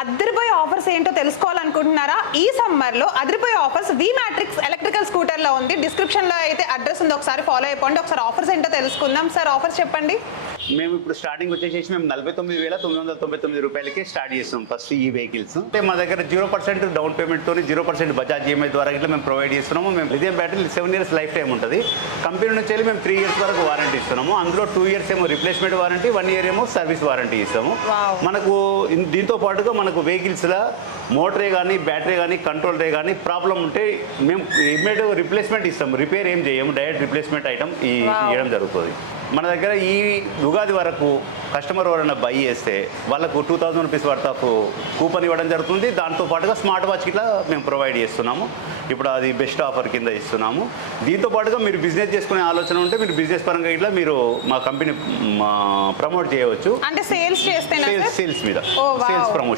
అదిరిపోయే ఆఫర్స్ ఏంటో తెలుసుకోవాలనుకుంటున్నారా? ఈ సమ్మర్ లో అదిరిపోయే ఆఫర్స్ వి మ్యాట్రిక్స్ ఎలక్ట్రికల్ స్కూటర్ లో ఉంది. డిస్క్రిప్షన్ లో అయితే అడ్రస్ ఉంది, ఒకసారి ఫాలో అయిపోండి. ఒకసారి ఆఫర్స్ ఏంటో తెలుసుకుందాం. సార్ ఆఫర్స్ చెప్పండి. మేము ఇప్పుడు స్టార్టింగ్ వచ్చేసి మేము 49,999 రూపాయలకి స్టార్ట్ చేస్తాం ఫస్ట్ ఈ వెహికల్స్. అంటే మా దగ్గర 0% డౌన్ పేమెంట్ తోని 0% బజాజ్ ఈఎంఐ ద్వారా ఇట్లా మేము ప్రొవైడ్ చేస్తున్నాము. మేము lithium battery 7 years life time ఉంటుంది. కంపెనీ నుంచి వెళ్ళి మేము 3 ఇయర్స్ వరకు వారంటీ ఇస్తున్నాము. అందులో 2 ఇయర్స్ ఏమో రిప్లేస్మెంట్ వారంటీ, 1 ఇయర్ ఏమో సర్వీస్ వారంటీ ఇస్తాము. మనకు దీంతో పాటుగా మనకు వెహికల్స్లో మోటరే కానీ బ్యాటరీ కానీ కంట్రోల్ రే కానీ ప్రాబ్లం ఉంటే మేము ఇమ్మీడియట్ రిప్లేస్మెంట్ ఇస్తాము. రిపేర్ ఏం చేయము, డైరెక్ట్ రిప్లేస్మెంట్ ఐటమ్ ఇవ్వడం జరుగుతుంది. మన దగ్గర ఈ ఉగాది వరకు కస్టమర్ ఎవరైనా బై చేస్తే వాళ్ళకు 2000 రూపీస్ వర్త్ ఆఫ్ కూపన్ ఇవ్వడం జరుగుతుంది. దాంతో పాటుగా స్మార్ట్ వాచ్ ఇట్లా మేము ప్రొవైడ్ చేస్తున్నాము. ఇప్పుడు అది బెస్ట్ ఆఫర్ కింద ఇస్తున్నాము. దీంతో పాటుగా మీరు బిజినెస్ చేసుకునే ఆలోచన ఉంటే మీరు బిజినెస్ పరంగా ఇట్లా మీరు మా కంపెనీ ప్రమోట్ చేయవచ్చు. అంటే సేల్స్ చేస్తే సేల్స్ మీద సేల్స్ ప్రమోషన్